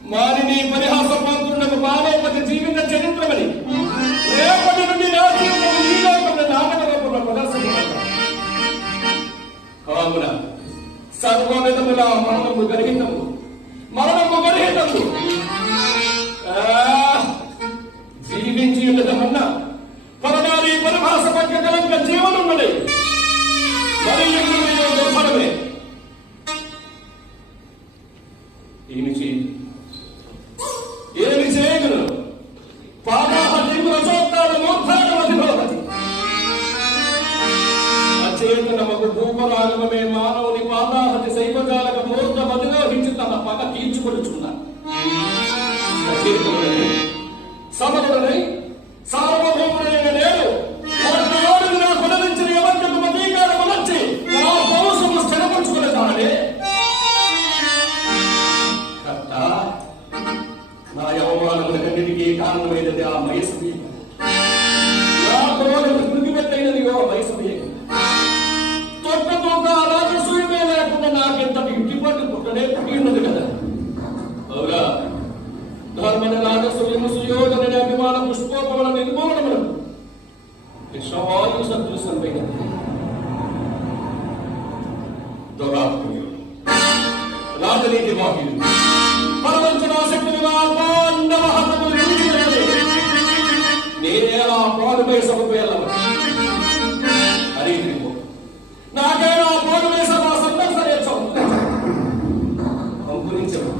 మారిని పరిహాసపాత్రులకు మానవపతి జీవిత చరిత్రమని రేపటి నుండి నా జీవితం ఈ లోకంలో నాటక రూపంలో ప్రదర్శించబడ్డారు. కావున సర్వవిధముల మరణము గర్హితము జీవించి ఉండదమన్నా పరనారీ పరిభాష పక్క కలంక జీవనమున్నది. మరి దుర్భరమే ఏమి చేయగలరు? పాదాహ జీవుల చోత్తాల మూర్ధానమధిభవతి అచేతనమగు భూపరాగమే మానవుని పాదాహతి శైవజాలక మూర్ధమధిరోహించి తన పగ తీర్చుకొనుచున్నారు. సమరుడనై సార్వభౌముడైన నేను నా కొనరించిన ఎవరికి మతీకారము నచ్చి నా పౌరుషము స్థిరపరుచుకునేదానే కర్త. నా యవమానములకన్నిటికీ కారణమైనది ఆ మయసభి. నా క్రోధము మృగిమెత్తైనది ఆ మయసభి. తొక్కతోక రాజసూయమే లేకుండా నాకెంతటి ఇంటిపాటు పుట్టనే పుట్టి ఉన్నది కదా. అవునా? ధర్మన రాజసూయము సుయోధన అభిమాన పుష్పోపమన నిర్మూలనములను విశ్వవాయు సదృశమైనది. దురాత్మయులు, రాజనీతి వాక్యులు, పరవంచనాశక్తులుగా పాండవ హతములు నిలిచిలేదు. నేనేలా పాడుపై సభకు వెళ్ళవచ్చు? అరే నాకేలా పాడుపై సభ సందర్శించవు అంకురించవు.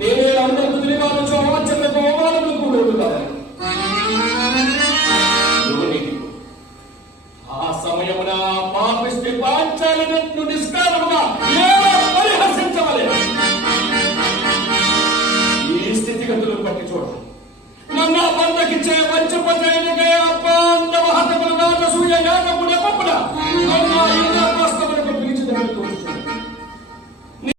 నేనే అందరికీ తెలియవచ్చు అవాచ్యతకు అవమానములు కూడా కావాలి. ఆ సమయమున పాపిష్టి పాంచాలినట్లు నిష్కారముగా పరిహసించవలే. ఈ స్థితిగతులు పట్టి చూడాలి. నన్ను బంధకిచ్చే పంచపదైనకే అపాండవ హతములు రాజసూయ యాగమున పప్పున నన్ను